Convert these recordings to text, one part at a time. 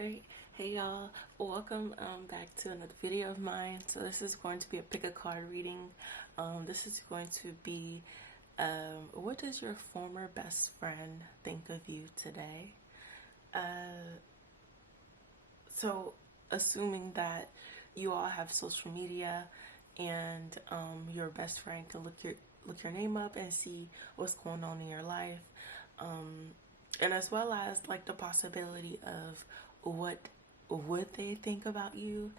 Alright, hey y'all, welcome back to another video of mine. So this is going to be a pick a card reading. This is going to be what does your former best friend think of you today? So assuming that you all have social media and your best friend can look your name up and see what's going on in your life, and as well as like the possibility of what would they think about you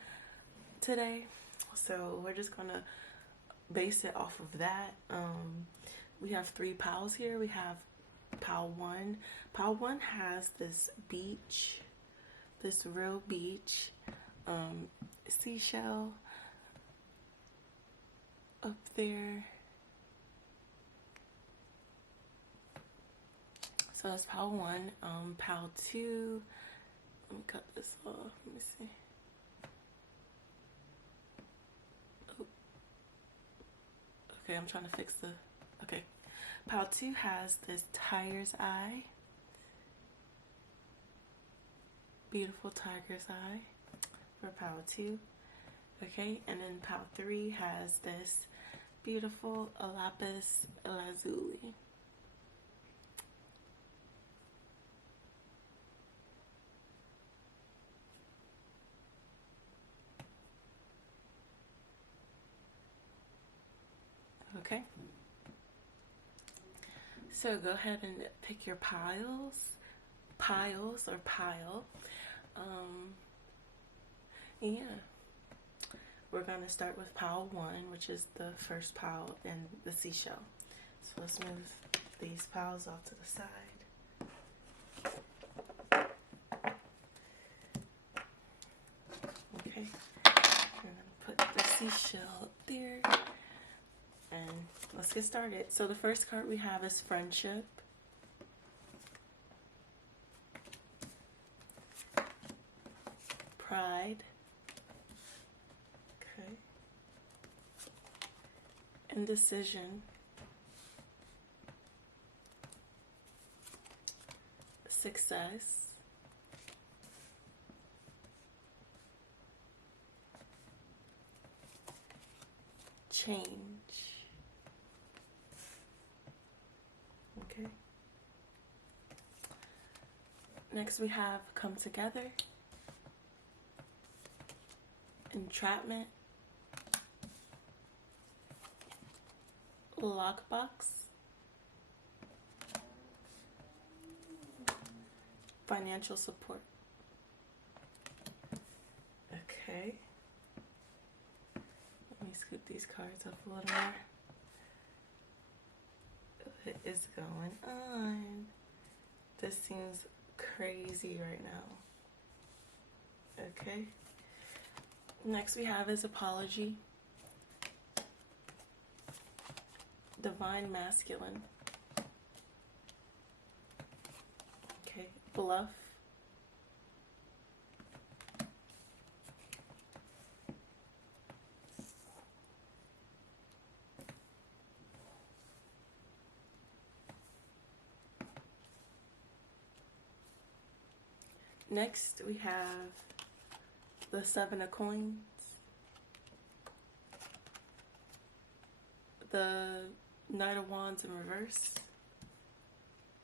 today. So we're just gonna base it off of that. We have three piles here. We have pile one. Pile one has this beach, this real beach, seashell up there. So that's pile one. Pile two, let me cut this off. Let me see. Oh. Okay, I'm trying to fix the. Okay. Pile two has this tiger's eye. Beautiful tiger's eye for pile two. Okay, and then pile three has this beautiful lapis lazuli. Okay, so go ahead and pick your piles or pile. Yeah, we're going to start with pile one, which is the first pile in the seashell. So let's move these piles off to the side. Okay, I'm going to put the seashell up there. And let's get started. So the first card we have is friendship. Pride. Okay. Indecision. Success. Change. Okay. Next we have come together, entrapment, lockbox, financial support. Okay. Let me scoop these cards up a little more. What is going on? This seems crazy right now. Okay. Next we have is apology. Divine masculine. Okay. Bluff. Next, we have the Seven of Coins, the Knight of Wands in reverse,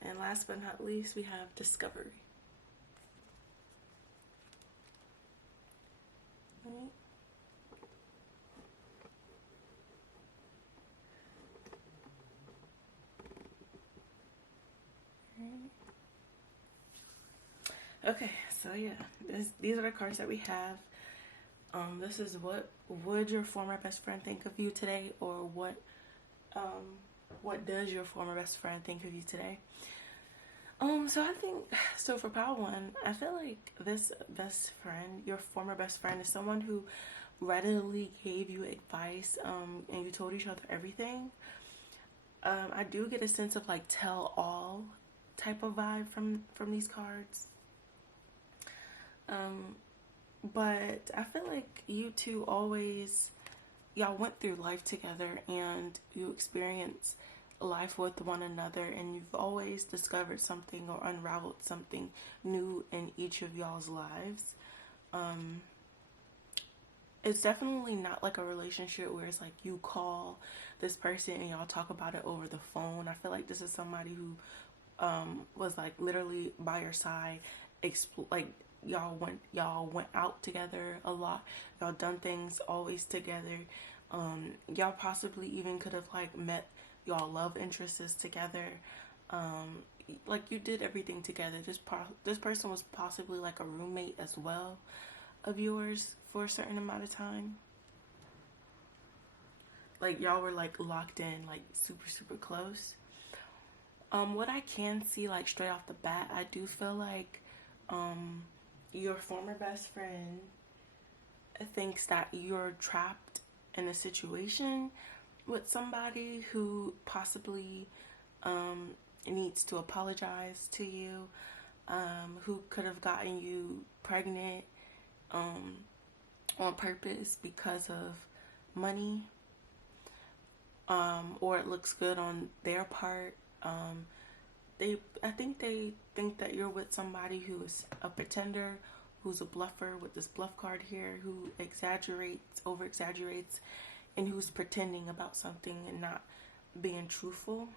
and last but not least, we have Discovery. Right. Okay, so yeah, these are the cards that we have. This is what would your former best friend think of you today, or what does your former best friend think of you today? So I think, so for pile one, I feel like this best friend, your former best friend, is someone who readily gave you advice, and you told each other everything. I do get a sense of like tell all type of vibe from these cards. But I feel like you two always, y'all went through life together and you experienced life with one another, and you've always discovered something or unraveled something new in each of y'all's lives. It's definitely not like a relationship where it's like you call this person and y'all talk about it over the phone. I feel like this is somebody who was like literally by your side, like y'all went out together a lot, y'all done things always together. Y'all possibly even could have like met y'all love interests together. Like you did everything together. This person was possibly like a roommate as well of yours for a certain amount of time. Like y'all were like locked in, like super close. What I can see like straight off the bat, I do feel like your former best friend thinks that you're trapped in a situation with somebody who possibly needs to apologize to you, who could have gotten you pregnant on purpose because of money, or it looks good on their part. I think they think that you're with somebody who is a pretender, who's a bluffer with this bluff card here, who over exaggerates, and who's pretending about something and not being truthful.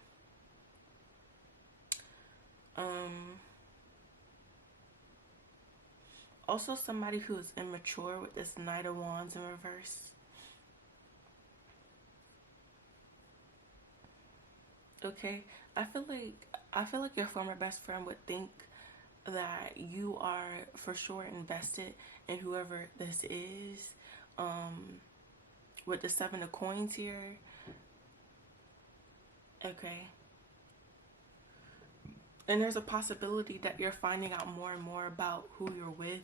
Also somebody who is immature with this Knight of Wands in reverse. Okay, I feel like your former best friend would think that you are for sure invested in whoever this is. With the 7 of coins here. Okay. And there's a possibility that you're finding out more and more about who you're with,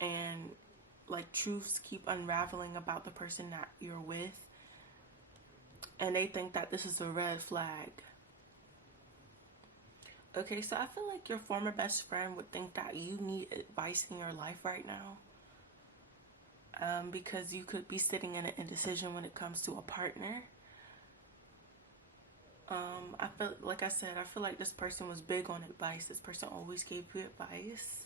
and like truths keep unraveling about the person that you're with, and they think that this is a red flag. Okay, so I feel like your former best friend would think that you need advice in your life right now, because you could be sitting in an indecision when it comes to a partner. I feel like this person was big on advice. This person always gave you advice.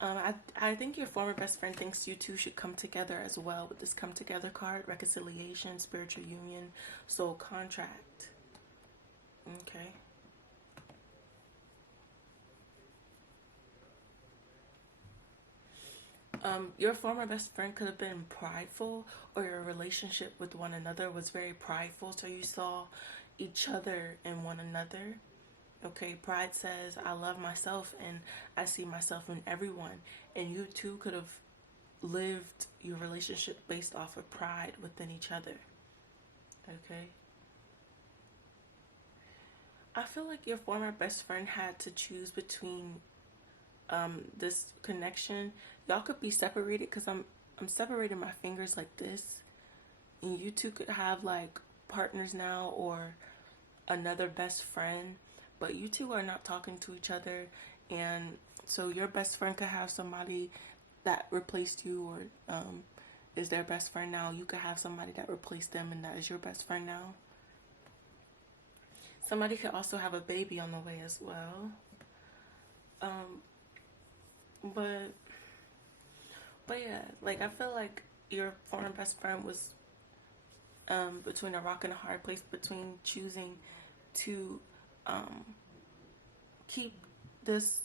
I think your former best friend thinks you two should come together as well with this come together card: reconciliation, spiritual union, soul contract. Okay. Your former best friend could have been prideful, or your relationship with one another was very prideful, so you saw each other in one another. Okay, pride says I love myself and I see myself in everyone, and you two could have lived your relationship based off of pride within each other. Okay, I feel like your former best friend had to choose between this connection. Y'all could be separated, because I'm separating my fingers like this, and you two could have like partners now or another best friend, but you two are not talking to each other, and so your best friend could have somebody that replaced you, or is their best friend now. You could have somebody that replaced them, and that is your best friend now. Somebody could also have a baby on the way as well. But yeah, like I feel like your former best friend was between a rock and a hard place, between choosing to keep this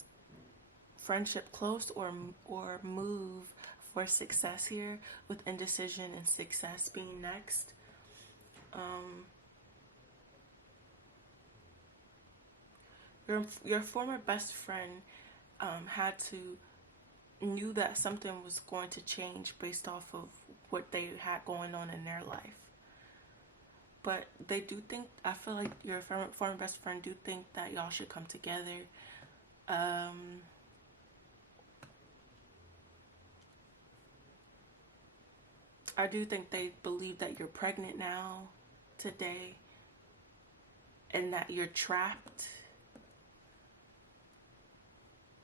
friendship close or move for success here, with indecision and success being next. Your former best friend knew that something was going to change based off of what they had going on in their life. But they do think, I feel like your former best friend do think that y'all should come together. I do think they believe that you're pregnant now, today, and that you're trapped.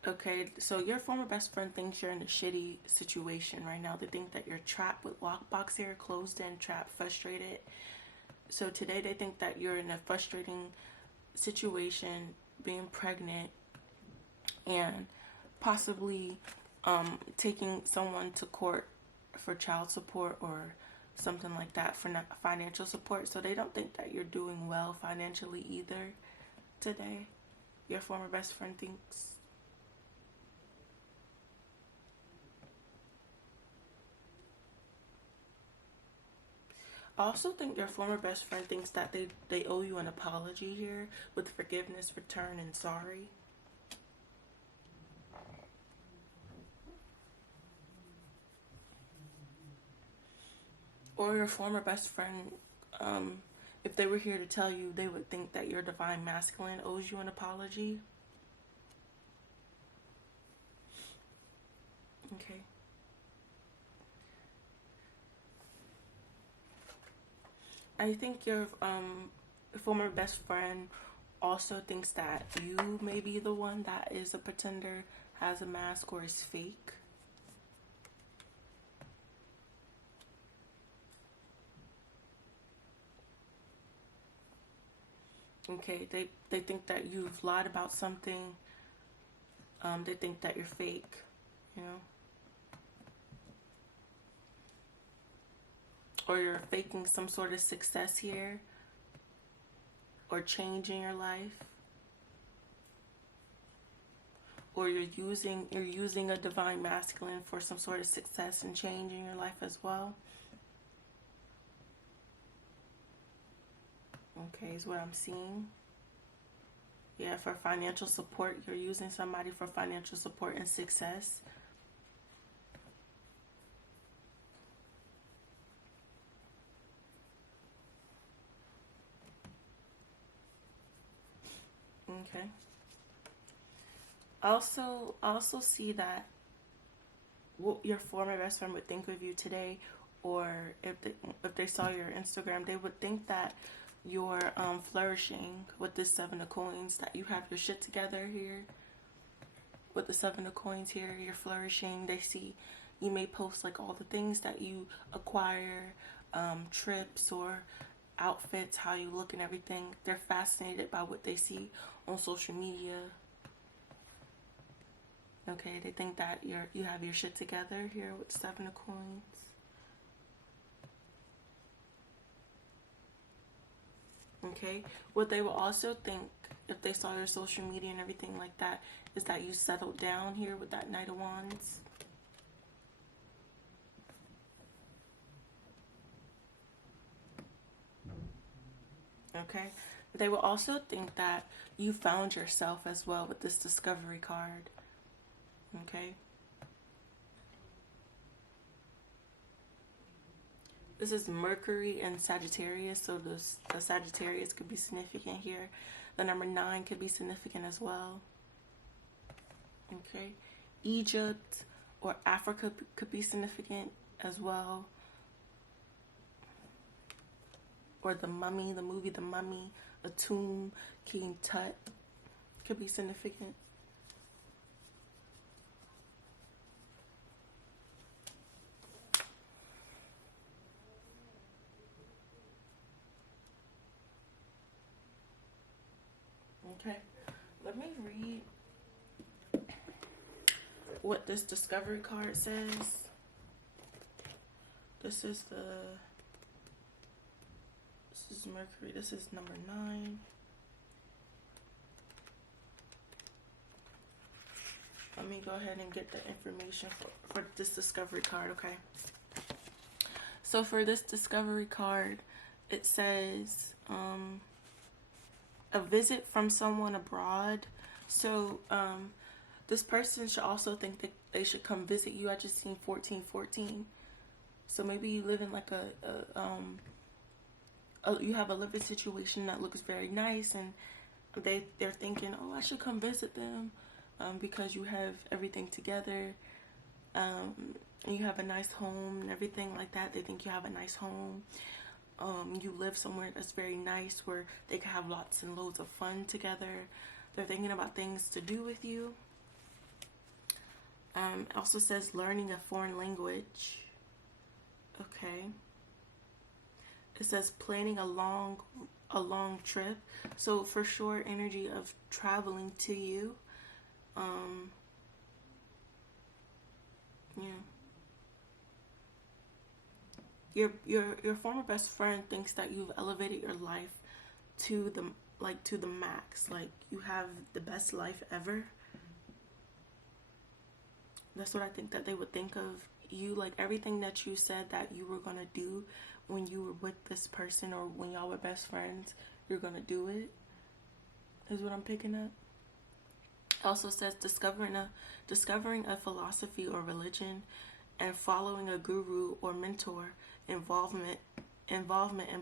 Okay, so your former best friend thinks you're in a shitty situation right now. They think that you're trapped with lockbox here, closed in, trapped, frustrated. So today they think that you're in a frustrating situation, being pregnant, and possibly taking someone to court for child support or something like that, for financial support. So they don't think that you're doing well financially either today. Your former best friend thinks. I also think your former best friend thinks that they owe you an apology here, with forgiveness, return, and sorry. Or your former best friend, if they were here to tell you, they would think that your divine masculine owes you an apology. Okay. I think your former best friend also thinks that you may be the one that is a pretender, has a mask, or is fake. Okay, they think that you've lied about something. They think that you're fake, you know. Or you're faking some sort of success here, or change in your life. Or you're using a divine masculine for some sort of success and change in your life as well. Okay, is what I'm seeing. Yeah, for financial support, you're using somebody for financial support and success. Okay. Also see that what your former best friend would think of you today, or if they saw your Instagram, they would think that you're flourishing with this 7 of coins, that you have your shit together here. With the 7 of coins here, you're flourishing. They see you may post like all the things that you acquire, trips or outfits, how you look and everything. They're fascinated by what they see on social media. Okay, they think that you have your shit together here with 7 of coins. Okay, what they will also think, if they saw your social media and everything like that, is that you settled down here with that Knight of Wands. Okay, they will also think that you found yourself as well with this Discovery card. Okay. This is Mercury and Sagittarius, so the Sagittarius could be significant here. The number 9 could be significant as well. Okay. Egypt or Africa could be significant as well. Or the Mummy, the movie The Mummy, a tomb, King Tut could be significant. Okay, let me read what this Discovery card says. This is Mercury. This is number 9. Let me go ahead and get the information for this Discovery card, okay? So for this Discovery card, it says a visit from someone abroad. So this person should also think that they should come visit you. I just seen 1414. So maybe you live in like you have a living situation that looks very nice, and they're thinking, oh, I should come visit them because you have everything together, and you have a nice home and everything like that. They think you have a nice home. You live somewhere that's very nice where they can have lots and loads of fun together. They're thinking about things to do with you. It also says learning a foreign language. Okay. It says planning a long trip. So for sure, energy of traveling to you. Yeah. Your former best friend thinks that you've elevated your life to the max. Like, you have the best life ever. That's what I think that they would think of you. Like, everything that you said that you were gonna do when you were with this person, or when y'all were best friends, you're gonna do it, is what I'm picking up. It also says discovering a philosophy or religion, and following a guru or mentor, involvement in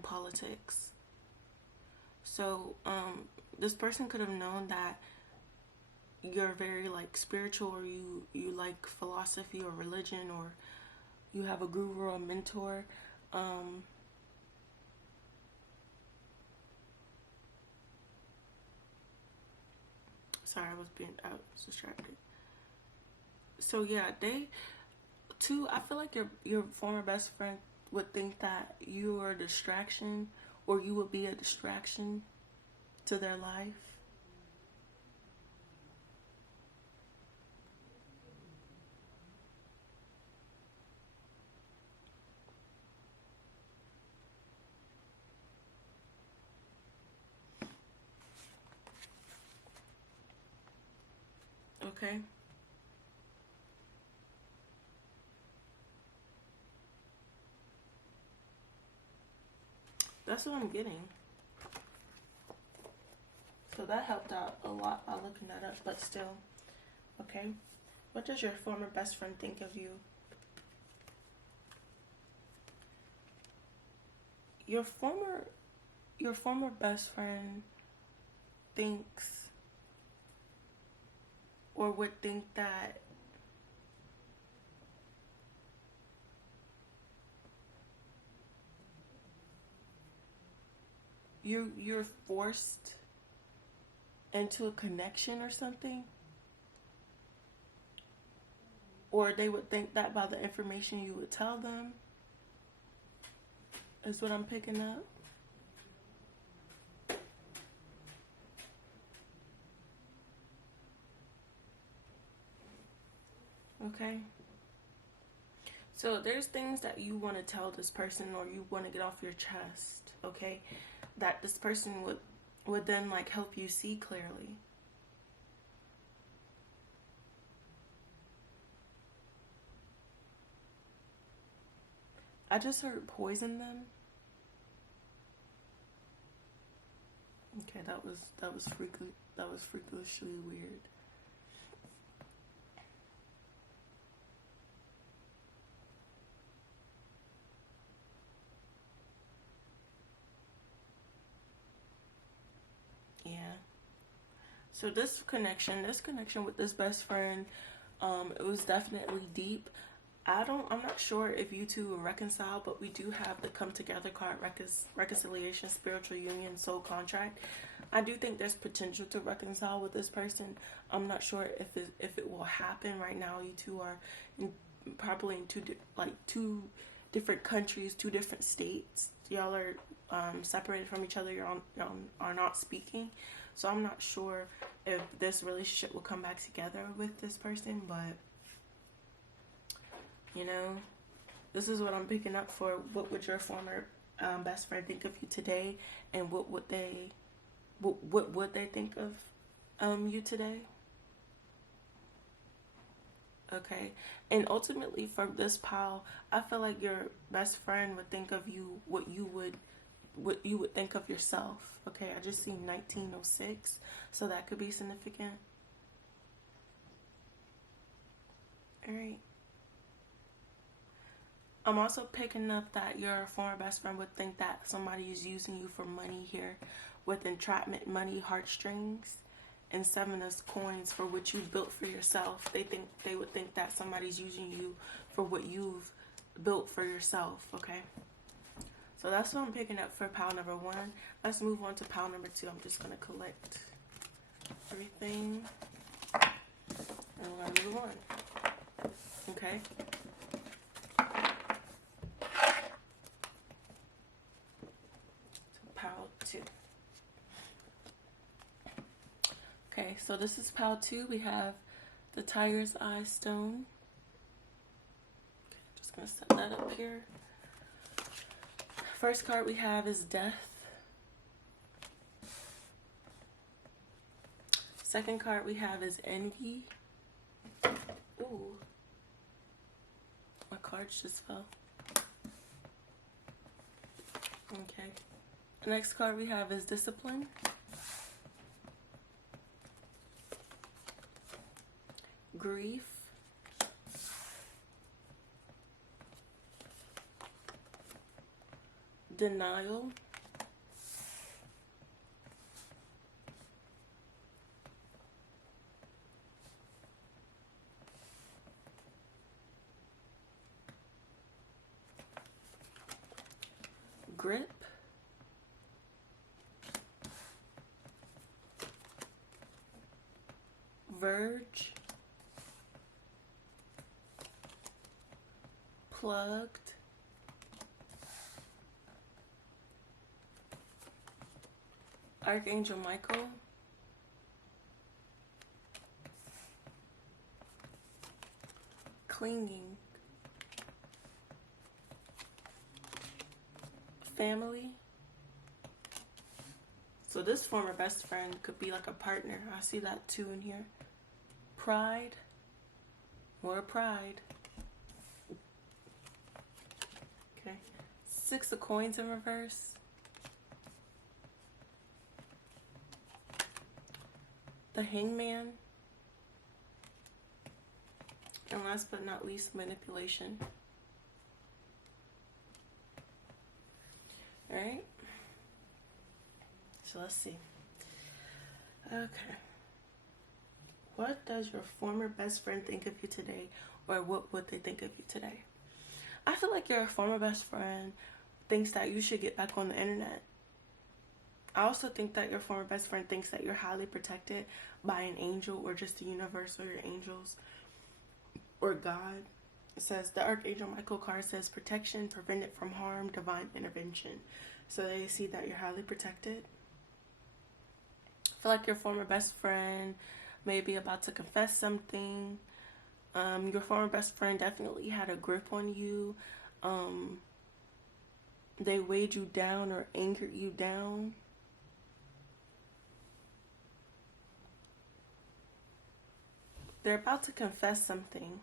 politics. So this person could have known that you're very like spiritual, or you like philosophy or religion, or you have a guru or a mentor. Sorry, I was distracted. So yeah, I feel like your former best friend would think that you are a distraction, or you would be a distraction to their life. Okay. That's what I'm getting. So that helped out a lot by looking that up, but still. Okay. What does your former best friend think of you? Your former best friend thinks, or would think, that you're forced into a connection or something. Or they would think that by the information you would tell them, is what I'm picking up. Okay. So there's things that you want to tell this person, or you want to get off your chest, okay? That this person would then like help you see clearly. I just heard poison them. Okay, that was freakishly weird. Yeah. So this connection with this best friend, it was definitely deep. I'm not sure if you two will reconcile, but we do have the come together card, reconciliation, spiritual union, soul contract. I do think there's potential to reconcile with this person. I'm not sure if it will happen right now. You two are probably in two different countries, two different states. Y'all are separated from each other. Y'all are not speaking. So I'm not sure if this relationship will come back together with this person, but you know, this is what I'm picking up for. What would your former best friend think of you today, and what would they think of you today? Okay. And ultimately, for this pile, I feel like your best friend would think of you what you would think of yourself. Okay, I just see 1906, so that could be significant. All right. I'm also picking up that your former best friend would think that somebody is using you for money here, with entrapment, money, heartstrings, and seven of coins for what you built for yourself. They would think that somebody's using you for what you've built for yourself. Okay. So that's what I'm picking up for pile number 1. Let's move on to pile number 2. I'm just gonna collect everything, and we're gonna move on. Okay. 2. Okay, so this is pile 2. We have the Tiger's Eye stone. Okay, I'm just going to set that up here. First card we have is Death. Second card we have is Envy. Ooh. My cards just fell. Okay. The next card we have is Discipline. Grief. Denial. Grip. Verge. Plugged. Archangel Michael. Clinging. Family. So this former best friend could be like a partner. I see that too in here. Pride. More pride. Okay. 6 of coins in reverse. The Hangman. And last but not least, manipulation. Alright. So let's see. Okay. What does your former best friend think of you today? Or what would they think of you today? I feel like your former best friend thinks that you should get back on the internet. I also think that your former best friend thinks that you're highly protected by an angel or just the universe or your angels or God. It says the Archangel Michael card says protection, prevented from harm, divine intervention. So they see that you're highly protected. I feel like your former best friend may be about to confess something. Your former best friend definitely had a grip on you. They weighed you down or angered you down. They're about to confess something.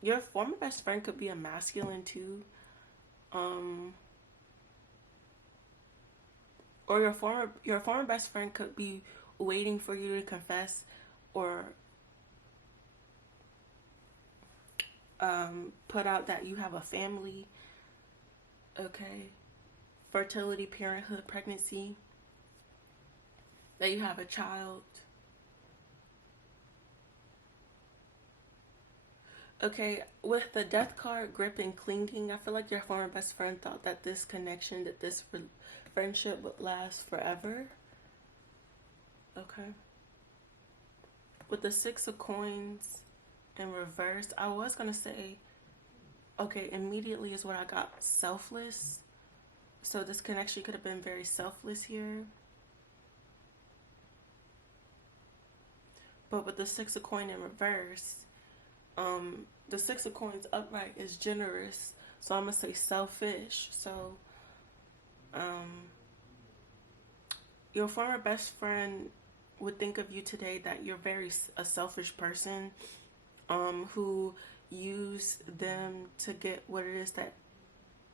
Your former best friend could be a masculine too. Or your former best friend could be waiting for you to confess or put out that you have a family. Okay. Fertility, parenthood, pregnancy. That you have a child. Okay, with the Death card, grip and clinging, I feel like your former best friend thought that this connection, that this friendship would last forever. Okay. With the 6 of coins in reverse, I was going to say, okay, immediately is what I got, selfless. So this connection could have been very selfless here. But with the 6 of coin in reverse, the 6 of coins upright is generous, so I'm gonna say selfish. So your former best friend would think of you today that you're a selfish person, who used them to get what it is that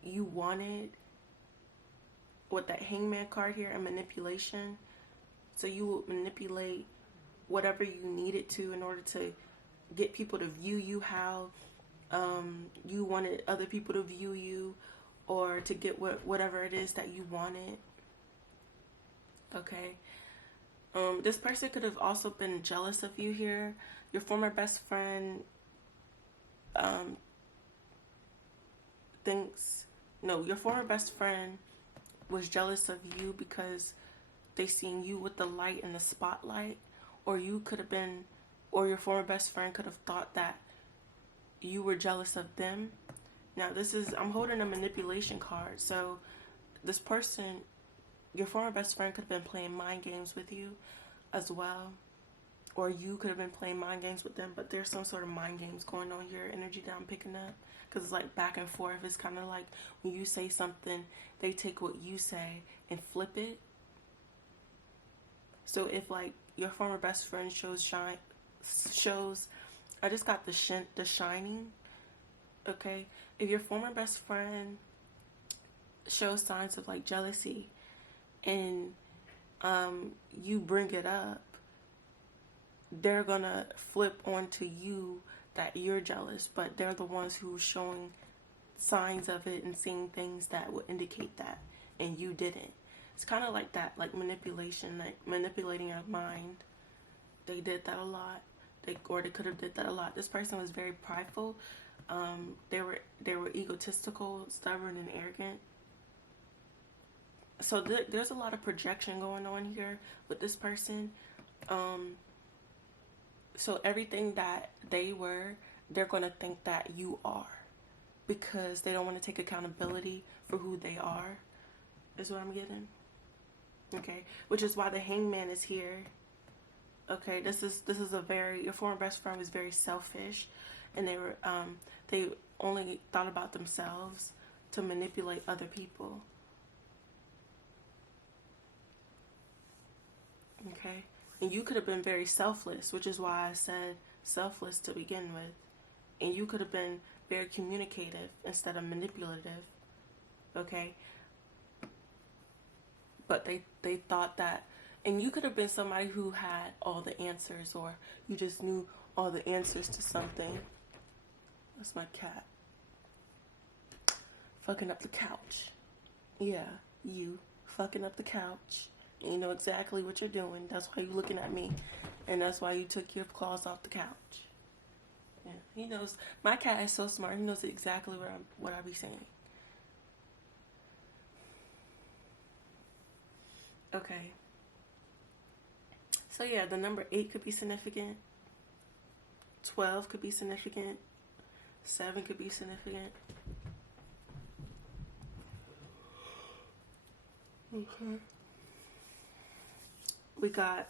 you wanted with that Hangman card here and manipulation. So you would manipulate whatever you needed to in order to get people to view you how you wanted other people to view you, or to get whatever it is that you wanted. Okay. This person could have also been jealous of you here. Your former best friend your former best friend was jealous of you because they seen you with the light and the spotlight, or you could have been, or your former best friend could have thought that you were jealous of them. Now I'm holding a manipulation card, so this person, your former best friend, could have been playing mind games with you as well. Or you could have been playing mind games with them, but there's some sort of mind games going on here, energy that I'm picking up. Because it's like back and forth. It's kind of like when you say something, they take what you say and flip it. So if like your former best friend shows, I just got the Shining. Okay, if your former best friend shows signs of like jealousy, and you bring it up, they're gonna flip onto you that you're jealous, but they're the ones who are showing signs of it and seeing things that would indicate that, and you didn't. It's kind of like that, like manipulation, like manipulating your mind. They did that a lot. They could have did that a lot. This person was very prideful. They were egotistical, stubborn, and arrogant. So there's a lot of projection going on here with this person. So everything that they were, they're going to think that you are, because they don't want to take accountability for who they are, is what I'm getting. Okay, which is why the Hangman is here. Okay, this is your former best friend was very selfish, and they only thought about themselves to manipulate other people. Okay, and you could have been very selfless, which is why I said selfless to begin with. And you could have been very communicative instead of manipulative. Okay, but they thought that, and you could have been somebody who had all the answers, or you just knew all the answers to something. That's my cat fucking up the couch. Yeah, you fucking up the couch. And you know exactly what you're doing. That's why you're looking at me, and that's why you took your claws off the couch. Yeah, he knows. My cat is so smart. He knows exactly what I be saying. Okay. So yeah, the number 8 could be significant. 12 could be significant. 7 could be significant. Okay. We got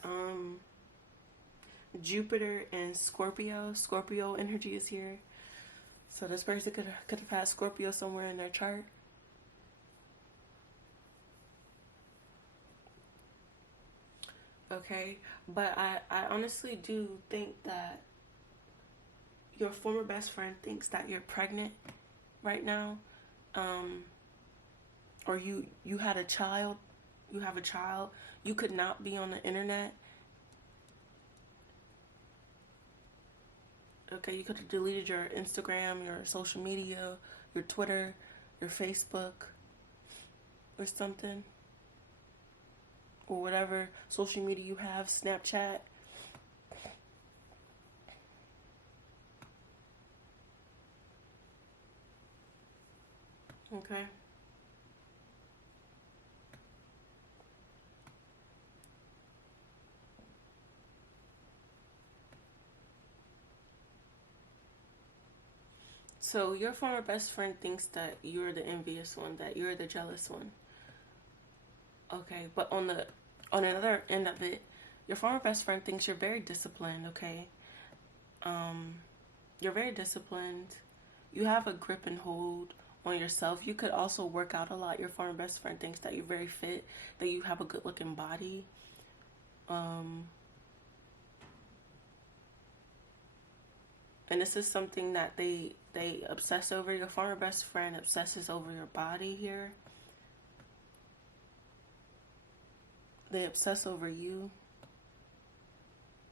Jupiter and Scorpio. Scorpio energy is here. So this person could have had Scorpio somewhere in their chart. Okay, but I honestly do think that your former best friend thinks that you're pregnant right now, or you had a child, you have a child. You could not be on the internet. Okay, you could have deleted your Instagram, your social media, your Twitter, your Facebook, or something. Or whatever social media you have, Snapchat. Okay. So your former best friend thinks that you're the envious one, that you're the jealous one. Okay, but on another end of it, your former best friend thinks you're very disciplined. Okay, you're very disciplined. You have a grip and hold on yourself. You could also work out a lot. Your former best friend thinks that you're very fit, that you have a good looking body. And this is something that they obsess over. Your former best friend obsesses over your body here. They obsess over you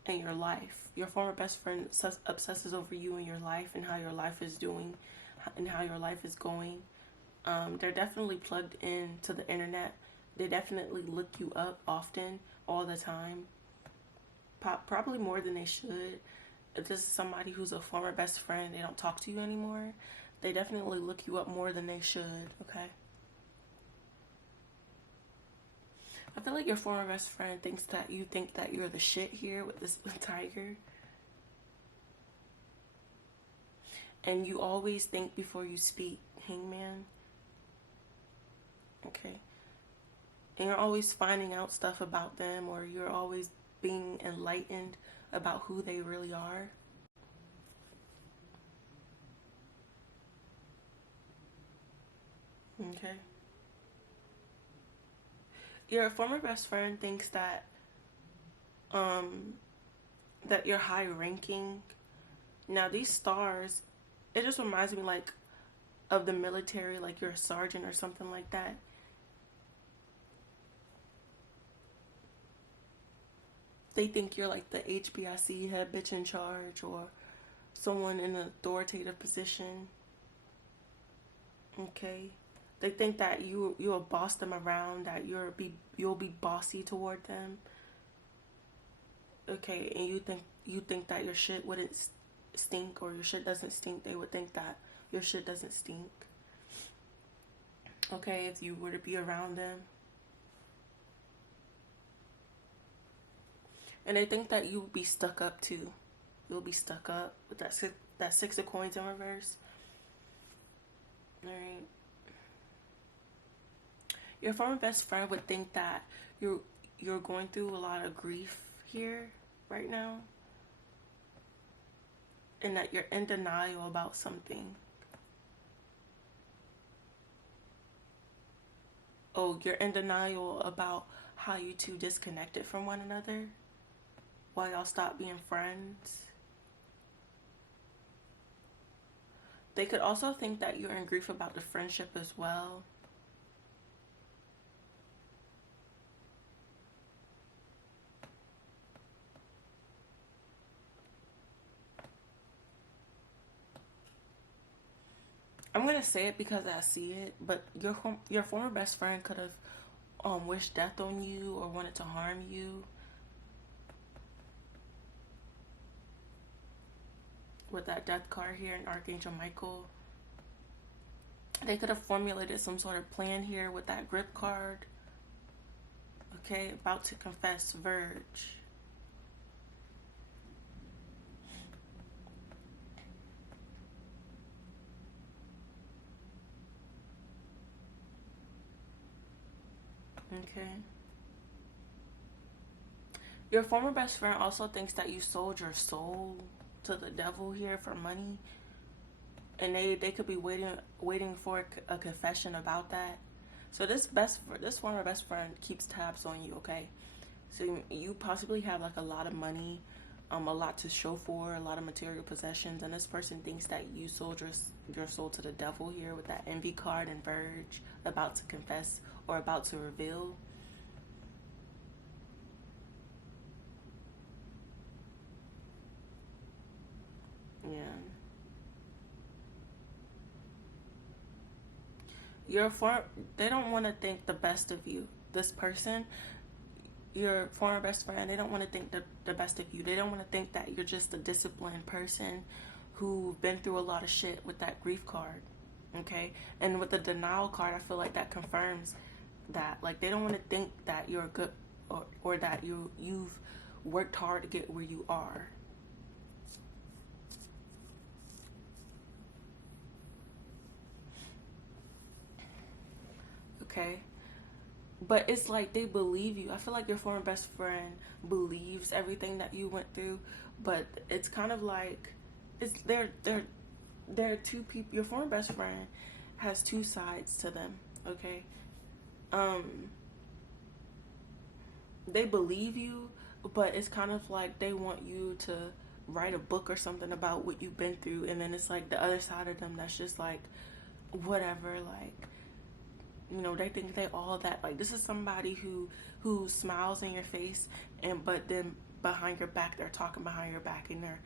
and your life. Your former best friend obsesses over you and your life, and how your life is doing and how your life is going. They're definitely plugged in to the internet. They definitely look you up often, all the time. Probably more than they should. If this is somebody who's a former best friend, they don't talk to you anymore, they definitely look you up more than they should, okay? I feel like your former best friend thinks that you think that you're the shit here with this tiger. And you always think before you speak, Hangman. Okay. and you're always finding out stuff about them, or you're always being enlightened about who they really are. Okay. Your former best friend thinks that that you're high ranking. Now these stars, it just reminds me like of the military, like you're a sergeant or something like that. They think you're like the HBIC head bitch in charge, or someone in an authoritative position. Okay. They think that you'll boss them around, that you'll be bossy toward them. Okay, and you think that your shit wouldn't stink, or your shit doesn't stink. They would think that your shit doesn't stink. Okay, if you were to be around them. And they think that you would be stuck up too. You'll be stuck up with that six of coins in reverse. Alright. Your former best friend would think that you're going through a lot of grief here right now, and that you're in denial about something. Oh, you're in denial about how you two disconnected from one another, why y'all stopped being friends. They could also think that you're in grief about the friendship as well. I'm gonna say it because I see it, but your former best friend could have wished death on you or wanted to harm you. With that death card here in Archangel Michael, they could have formulated some sort of plan here with that grip card. Okay, about to confess, Verge. Okay. Your former best friend also thinks that you sold your soul to the devil here for money, and they could be waiting for a confession about that. So this former best friend keeps tabs on you. Okay, so you possibly have like a lot of money, a lot to show for, a lot of material possessions, and this person thinks that you sold your soul to the devil here with that envy card and Verge, about to confess or about to reveal. Yeah. They don't want to think the best of you. This person, your former best friend, they don't want to think the best of you. They don't want to think that you're just a disciplined person who's been through a lot of shit with that grief card. Okay? And with the denial card, I feel like that confirms that. Like, they don't want to think that you're good, or that you've worked hard to get where you are. Okay? But it's like they believe you. I feel like your former best friend believes everything that you went through, but it's kind of like it's they're two people. Your former best friend has two sides to them. Okay, they believe you, but it's kind of like they want you to write a book or something about what you've been through, and then it's like the other side of them that's just like whatever, like, you know, they think they all that. Like, this is somebody who smiles in your face, but then behind your back, they're talking behind your back, and they're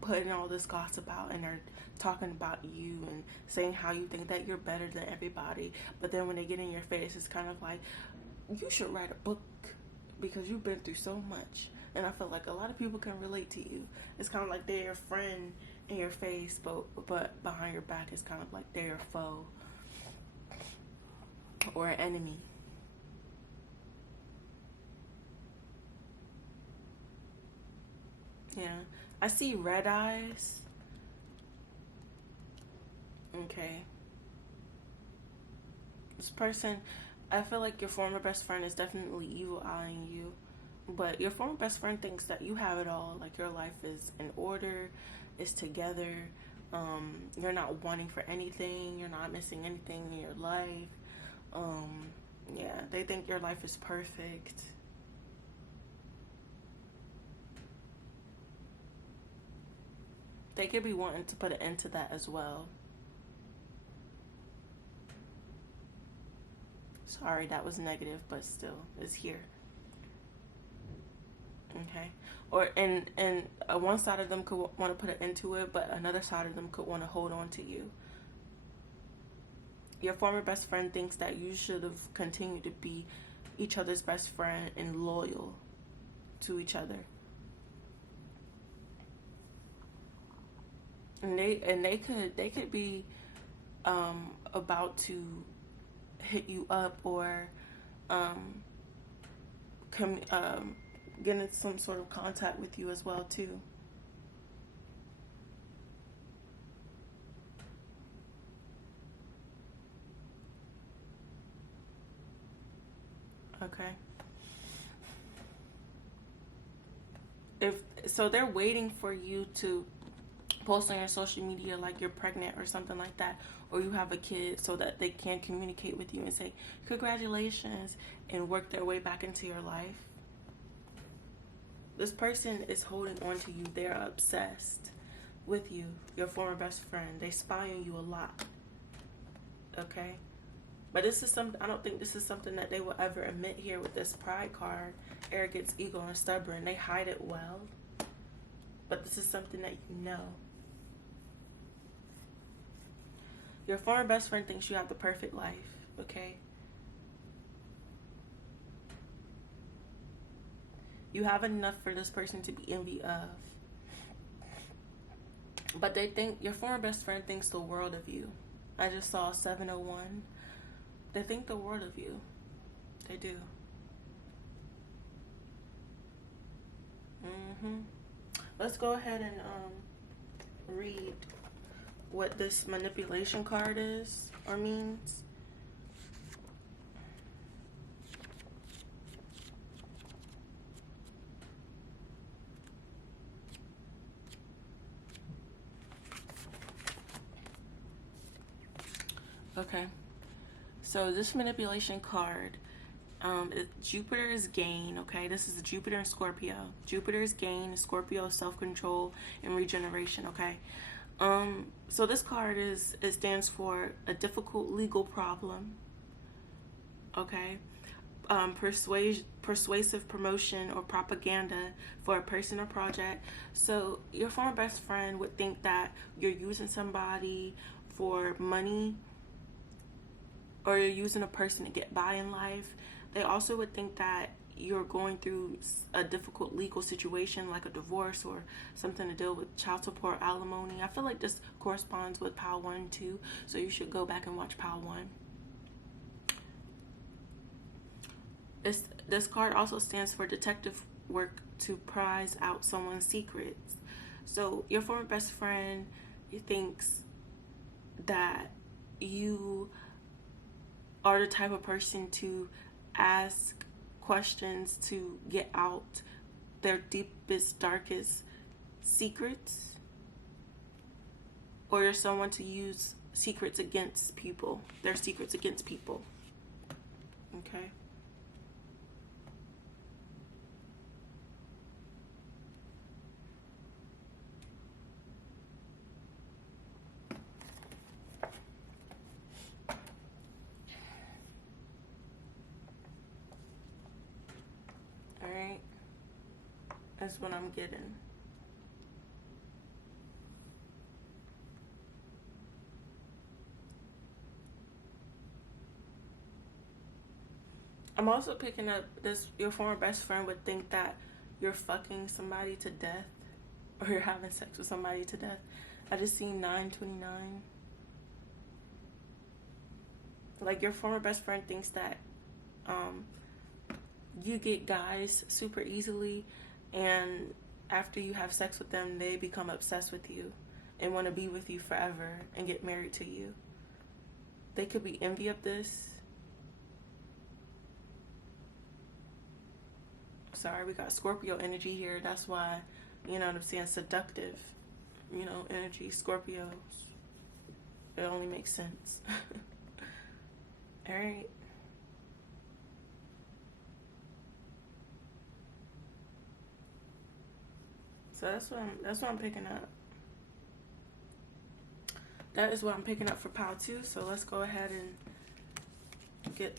putting all this gossip out, and they're talking about you and saying how you think that you're better than everybody. But then when they get in your face, it's kind of like, you should write a book because you've been through so much. And I feel like a lot of people can relate to you. It's kind of like they're your friend in your face, but behind your back, it's kind of like they're your foe or an enemy. Yeah. I see red eyes. Okay. This person, I feel like your former best friend is definitely evil eyeing you. But your former best friend thinks that you have it all. Like your life is in order, it's together. You're not wanting for anything. You're not missing anything in your life. Yeah, they think your life is perfect. They could be wanting to put an end to that as well. Sorry, that was negative, but still, it's here. Okay. Or and one side of them could want to put an end to it, but another side of them could want to hold on to you. Your former best friend thinks that you should have continued to be each other's best friend and loyal to each other. And they could be about to hit you up or get in some sort of contact with you as well too. Okay. If so, they're waiting for you to post on your social media like you're pregnant or something like that, or you have a kid, so that they can communicate with you and say congratulations and work their way back into your life. This person is holding on to you. They're obsessed with you, your former best friend. They spy on you a lot. Okay? But this is something, I don't think this is something that they will ever admit here with this pride card. Arrogance, ego, and stubborn. They hide it well. But this is something that you know. Your former best friend thinks you have the perfect life. Okay? You have enough for this person to be envy of. But they think, your former best friend thinks the world of you. I just saw 701. They think the world of you. They do. Let's go ahead and read what this manipulation card is or means. Okay, so this manipulation card, Jupiter's gain. Okay, this is Jupiter and Scorpio. Jupiter's gain, Scorpio, self-control and regeneration. Okay, so this card it stands for a difficult legal problem. Okay, persuasive promotion or propaganda for a person or project. So your former best friend would think that you're using somebody for money, or you're using a person to get by in life. They also would think that you're going through a difficult legal situation like a divorce or something to deal with child support, alimony. I feel like this corresponds with Pile 1 too, so you should go back and watch Pile 1. This card also stands for detective work to prize out someone's secrets. So your former best friend thinks that you are the type of person to ask questions to get out their deepest, darkest secrets, or you're someone to use secrets against people, their secrets against people. Okay. Alright, that's what I'm getting. I'm also picking up this, your former best friend would think that you're fucking somebody to death, or you're having sex with somebody to death. I just seen 929. Like your former best friend thinks that you get guys super easily, and after you have sex with them, they become obsessed with you and want to be with you forever and get married to you. They could be envy of this. sorry, we got Scorpio energy here. That's why, you know what I'm saying, seductive, you know, energy. Scorpios. It only makes sense. All right. So that's what I'm picking up. That is what I'm picking up for pile 2. So let's go ahead and get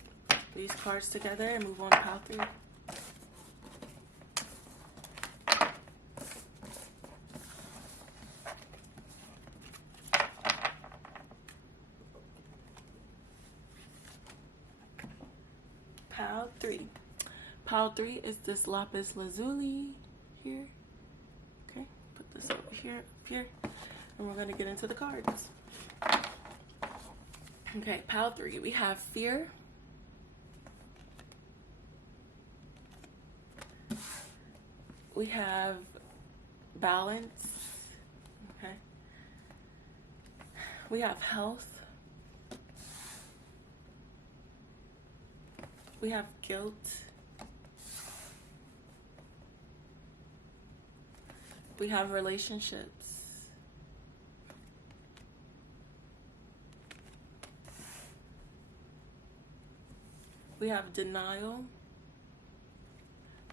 these cards together and move on to pile 3. Pile 3. Pile 3 is this lapis lazuli here. Okay, put this over here, up here, and we're gonna get into the cards. Okay, pile 3, we have fear, we have balance, okay, we have health, we have guilt, we have relationships, we have denial,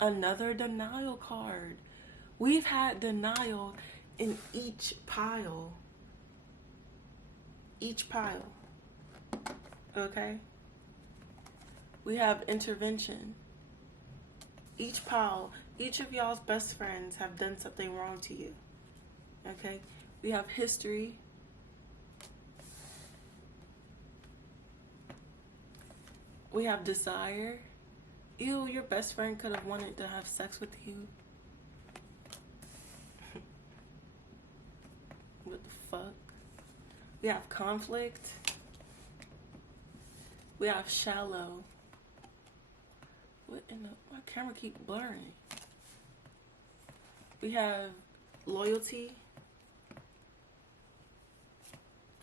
another denial card. We've had denial in each pile. Each pile. Okay? We have intervention. Each pile, each of y'all's best friends have done something wrong to you. Okay? We have history. We have desire. Ew, your best friend could have wanted to have sex with you. What the fuck? We have conflict. We have shallow. What in the... My camera keep blurring. We have loyalty.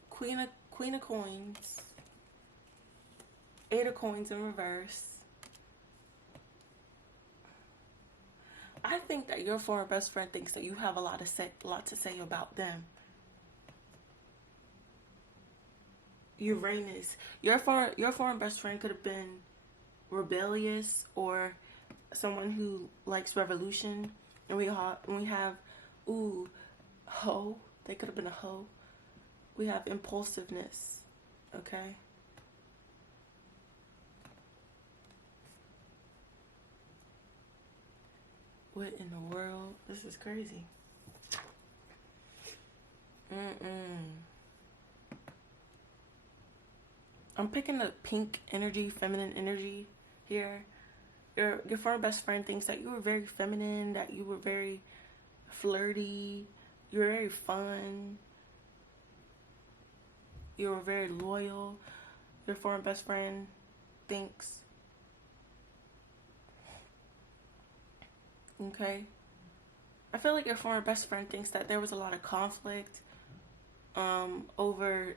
Queen of coins. 8 of coins in reverse. I think that your former best friend thinks that you have a lot to say about them. Uranus. Your foreign best friend could have been rebellious or someone who likes revolution. And we have ooh, hoe. They could have been a hoe. We have impulsiveness. Okay. What in the world? This is crazy. I'm picking the pink energy, feminine energy here. Your former best friend thinks that you were very feminine, that you were very flirty, you were very fun, you were very loyal. Your former best friend thinks. Okay. I feel like your former best friend thinks that there was a lot of conflict over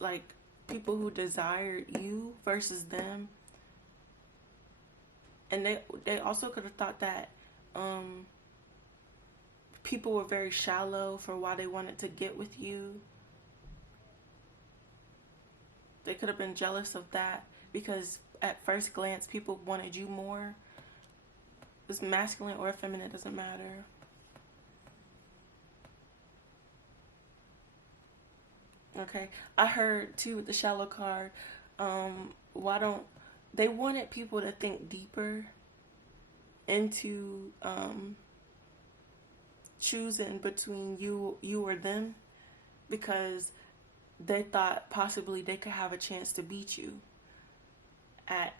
like people who desired you versus them. And they also could have thought that people were very shallow for why they wanted to get with you. They could have been jealous of that because at first glance people wanted you more. It's masculine or feminine, doesn't matter. Okay, I heard too with the shallow card, they wanted people to think deeper into choosing between you or them, because they thought possibly they could have a chance to beat you at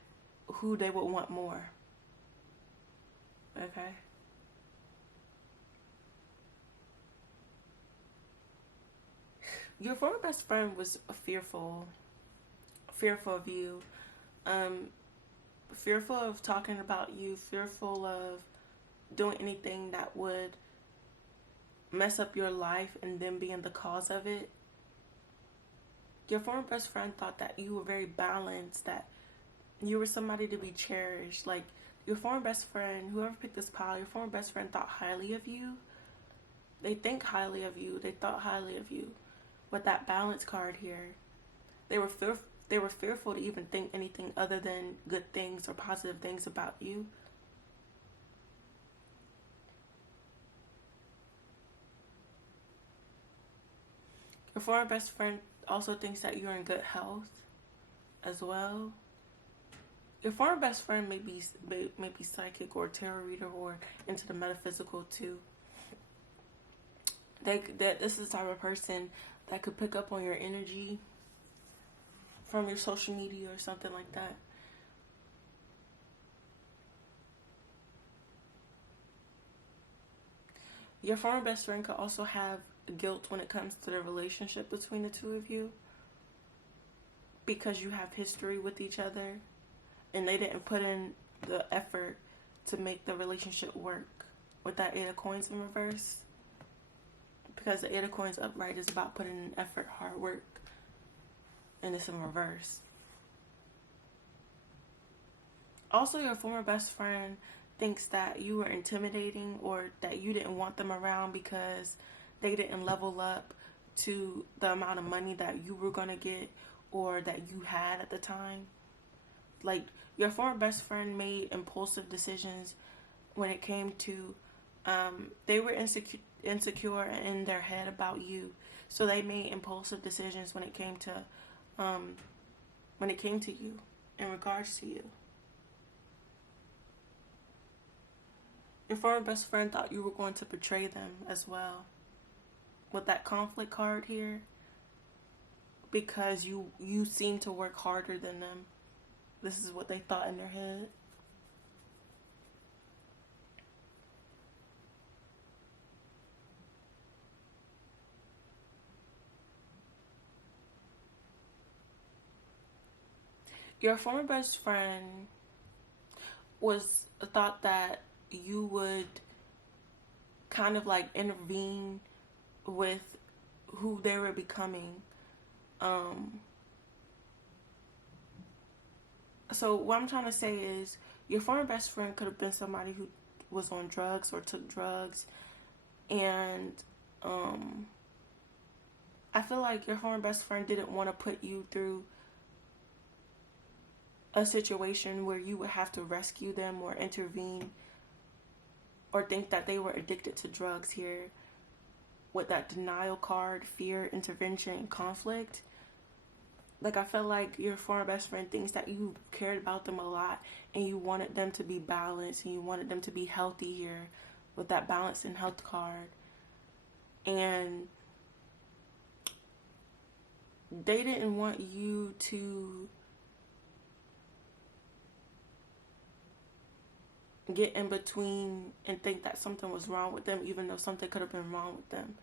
who they would want more. Okay. Your former best friend was fearful of you, fearful of talking about you, fearful of doing anything that would mess up your life and them being the cause of it. Your former best friend thought that you were very balanced, that you were somebody to be cherished. Like, Your former best friend, whoever picked this pile, your former best friend thought highly of you. They think highly of you. They thought highly of you. With that balance card here, they were fearful to even think anything other than good things or positive things about you. Your former best friend also thinks that you're in good health as well. Your former best friend may be psychic or tarot reader or into the metaphysical too. This is the type of person that could pick up on your energy from your social media or something like that. Your former best friend could also have guilt when it comes to the relationship between the two of you, because you have history with each other and they didn't put in the effort to make the relationship work with that 8 of coins in reverse. Because the 8 of coins upright is about putting in effort, hard work, and it's in reverse. Also, your former best friend thinks that you were intimidating or that you didn't want them around because they didn't level up to the amount of money that you were going to get or that you had at the time. Like, your former best friend made impulsive decisions when it came to, they were insecure in their head about you. So they made impulsive decisions when it came to you, in regards to you. Your former best friend thought you were going to betray them as well. With that conflict card here. Because you seem to work harder than them. This is what they thought in their head. Your former best friend thought that you would kind of like intervene with who they were becoming. So what I'm trying to say is your former best friend could have been somebody who was on drugs or took drugs, and I feel like your former best friend didn't want to put you through a situation where you would have to rescue them or intervene or think that they were addicted to drugs here with that denial card, fear, intervention, and conflict. Like, I feel like your former best friend thinks that you cared about them a lot and you wanted them to be balanced and you wanted them to be healthy here with that balance and health card. And they didn't want you to get in between and think that something was wrong with them, even though something could have been wrong with them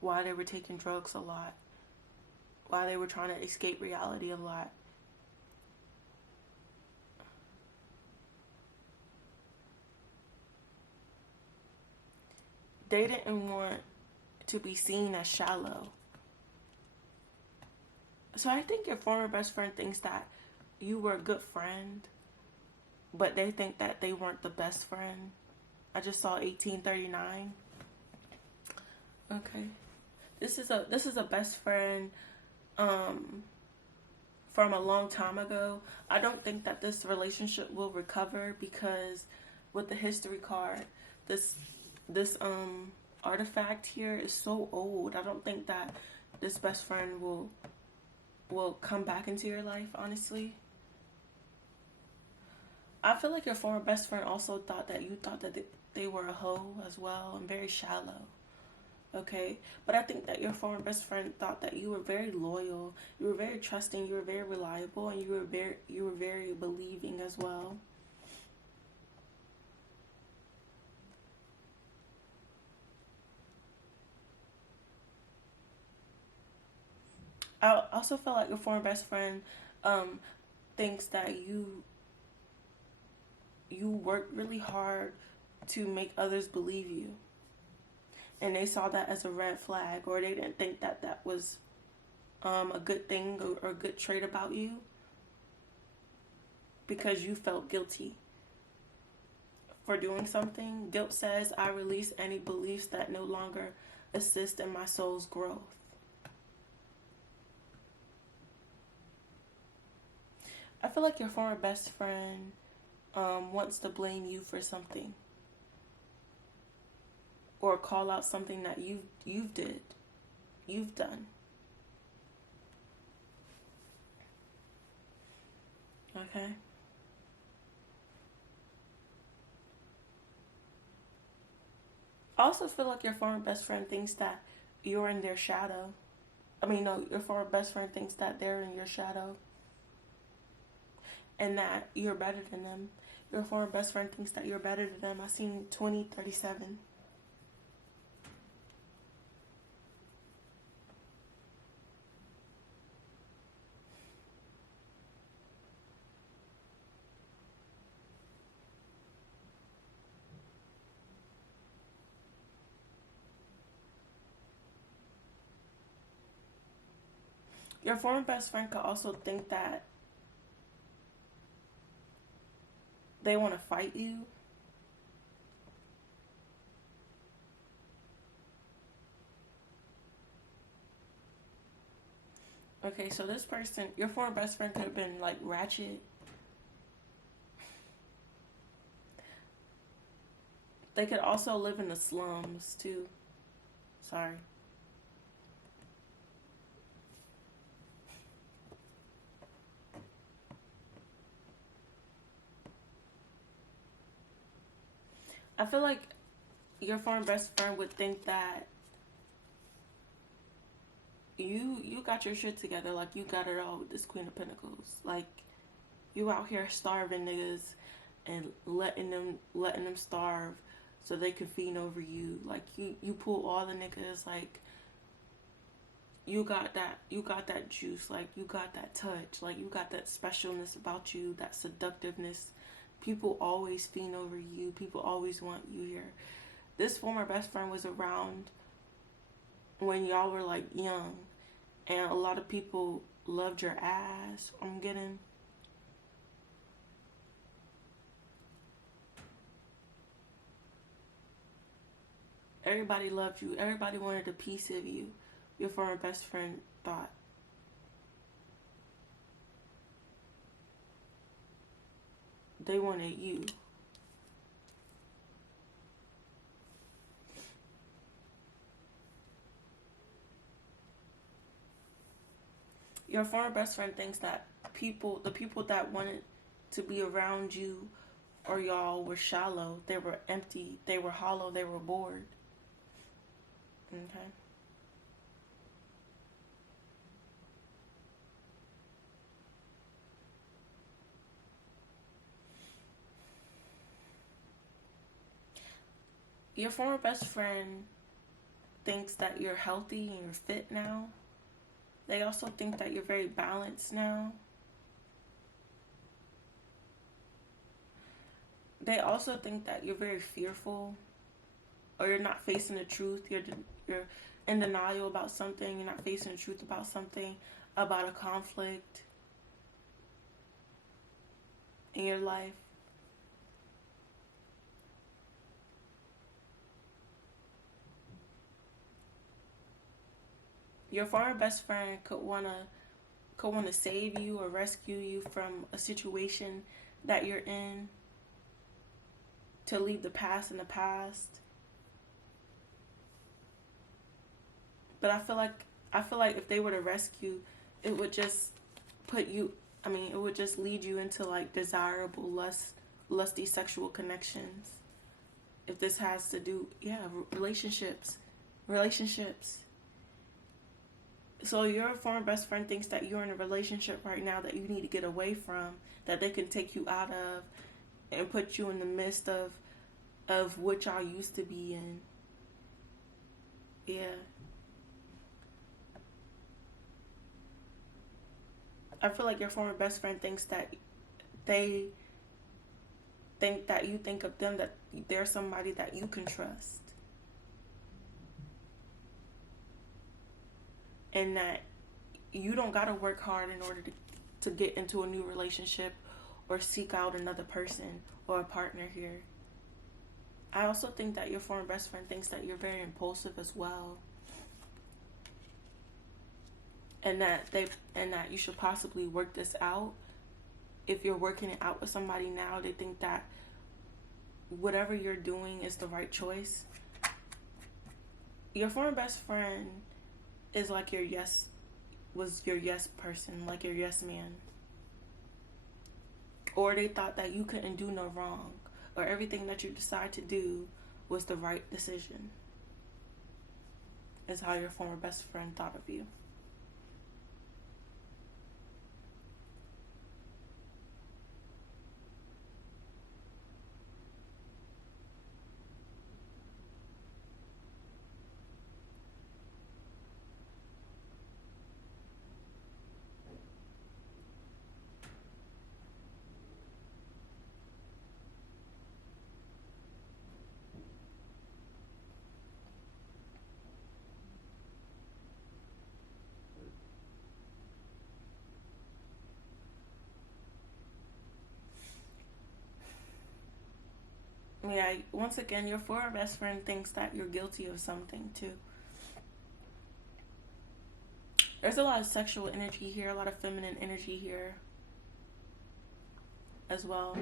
while they were taking drugs a lot, while they were trying to escape reality a lot. They didn't want to be seen as shallow. So I think your former best friend thinks that you were a good friend, but they think that they weren't the best friend. I just saw 1839. Okay. This is a best friend from a long time ago. I don't think that this relationship will recover because with the history card, this artifact here is so old. I don't think that this best friend will come back into your life, honestly. I feel like your former best friend also thought that you thought that they were a hoe as well and very shallow. Okay? But I think that your former best friend thought that you were very loyal, you were very trusting, you were very reliable, and you were very believing as well. I also feel like your former best friend thinks that you worked really hard to make others believe you. And they saw that as a red flag, or they didn't think that that was a good thing or a good trait about you because you felt guilty. for doing something. Guilt says, I release any beliefs that no longer assist in my soul's growth. I feel like your former best friend wants to blame you for something, or call out something that you've done. Okay. I also feel like your former best friend thinks that you're in their shadow. I mean, no, your former best friend thinks that they're in your shadow and that you're better than them. Your former best friend thinks that you're better than them. I seen 2037. Your former best friend could also think that they want to fight you. Okay, so this person, your former best friend, could have been like ratchet. They could also live in the slums too. Sorry. I feel like your former best friend would think that you got your shit together, like you got it all with this Queen of Pentacles. Like you out here starving niggas and letting them starve so they can feed over you. Like you pull all the niggas, like you got that juice, like you got that touch, like you got that specialness about you, that seductiveness. People always fiend over you. People always want you here. This former best friend was around when y'all were like young, and a lot of people loved your ass. I'm getting. Everybody loved you. Everybody wanted a piece of you. Your former best friend thought. They wanted you. Your former best friend thinks that the people that wanted to be around you or y'all were shallow. They were empty. They were hollow. They were bored. Okay. Your former best friend thinks that you're healthy and you're fit now. They also think that you're very balanced now. They also think that you're very fearful, or you're not facing the truth. You're in denial about something. You're not facing the truth about something, about a conflict in your life. Your former best friend could wanna save you or rescue you from a situation that you're in, to leave the past in the past. But I feel like if they were to rescue, it would just it would just lead you into like desirable, lusty sexual connections. If this has to do, relationships. So your former best friend thinks that you're in a relationship right now that you need to get away from, that they can take you out of and put you in the midst of what y'all used to be in. Yeah. I feel like your former best friend thinks that they think that you think of them, that they're somebody that you can trust. And that you don't gotta work hard in order to get into a new relationship or seek out another person or a partner here. I also think that your former best friend thinks that you're very impulsive as well. And that you should possibly work this out. If you're working it out with somebody now, they think that whatever you're doing is the right choice. Your former best friend is like your yes person, like your yes man. Or they thought that you couldn't do no wrong, or everything that you decide to do was the right decision. Is how your former best friend thought of you. Yeah, once again, your former best friend thinks that you're guilty of something too. There's a lot of sexual energy here, a lot of feminine energy here as well.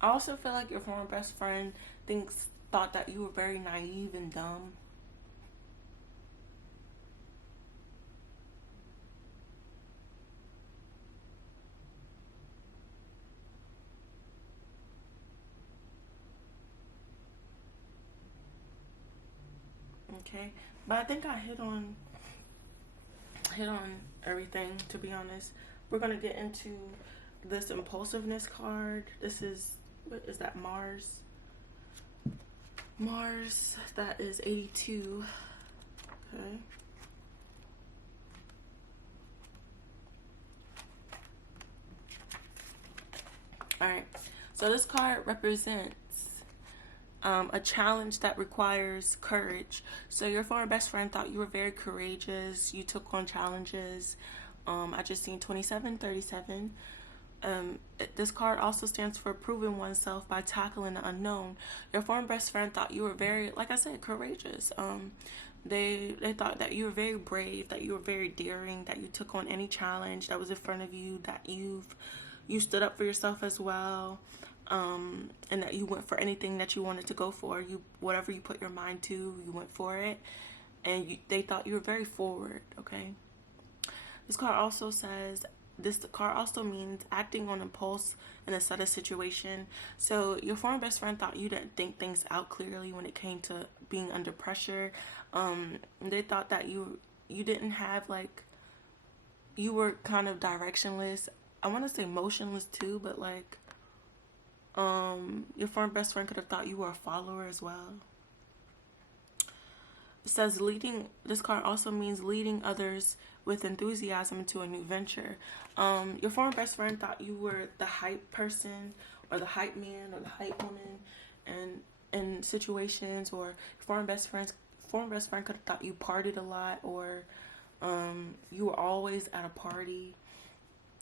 I also feel like your former best friend thought that you were very naive and dumb. Okay, but I think I hit on everything, to be honest. We're gonna get into this impulsiveness card. This is, what is that, Mars? That is 82. Okay. Alright, so this card represents a challenge that requires courage. So your former best friend thought you were very courageous. You took on challenges. I just seen 2737. This card also stands for proving oneself by tackling the unknown. Your former best friend thought you were very, like I said, courageous. They thought that you were very brave, that you were very daring, that you took on any challenge that was in front of you, that you stood up for yourself as well, and that you went for anything that you wanted to go for. Whatever you put your mind to, you went for it, and they thought you were very forward. Okay. This card also means acting on impulse in a set of situation. So your former best friend thought you didn't think things out clearly when it came to being under pressure. They thought that you didn't have, like, you were kind of directionless. I want to say motionless too, but like, your former best friend could have thought you were a follower as well. It says this card also means leading others with enthusiasm into a new venture. Your former best friend thought you were the hype person, or the hype man, or the hype woman, and in situations, or former best friend could have thought you partied a lot, or you were always at a party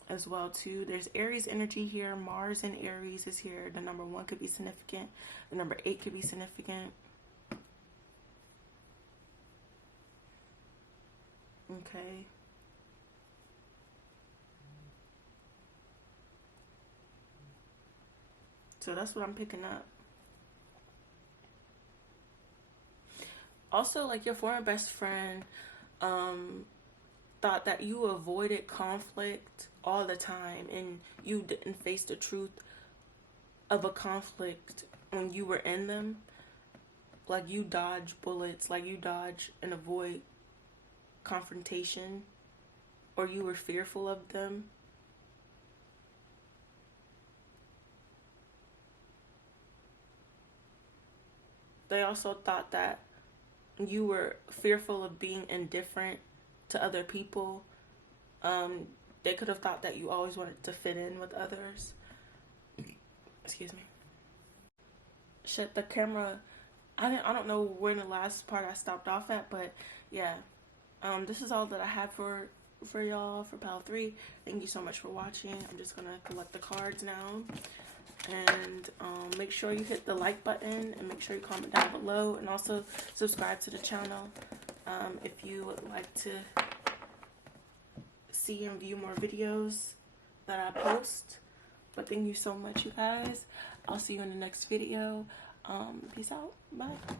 as well too. There's Aries energy here. Mars in Aries is here. The number 1 could be significant. The number 8 could be significant. Okay. So that's what I'm picking up. Also, like, your former best friend thought that you avoided conflict all the time, and you didn't face the truth of a conflict when you were in them. Like, you dodge bullets, like you dodge and avoid confrontation, or you were fearful of them. They also thought that you were fearful of being indifferent to other people. they could have thought that you always wanted to fit in with others. Excuse me. Shit, the camera, I don't know where in the last part I stopped off at, but yeah. This is all that I have for y'all for Pal 3. Thank you so much for watching. I'm just gonna collect the cards now. And make sure you hit the like button, and make sure you comment down below, and also subscribe to the channel if you would like to see and view more videos that I post. But thank you so much, you guys. I'll see you in the next video. Peace out. Bye.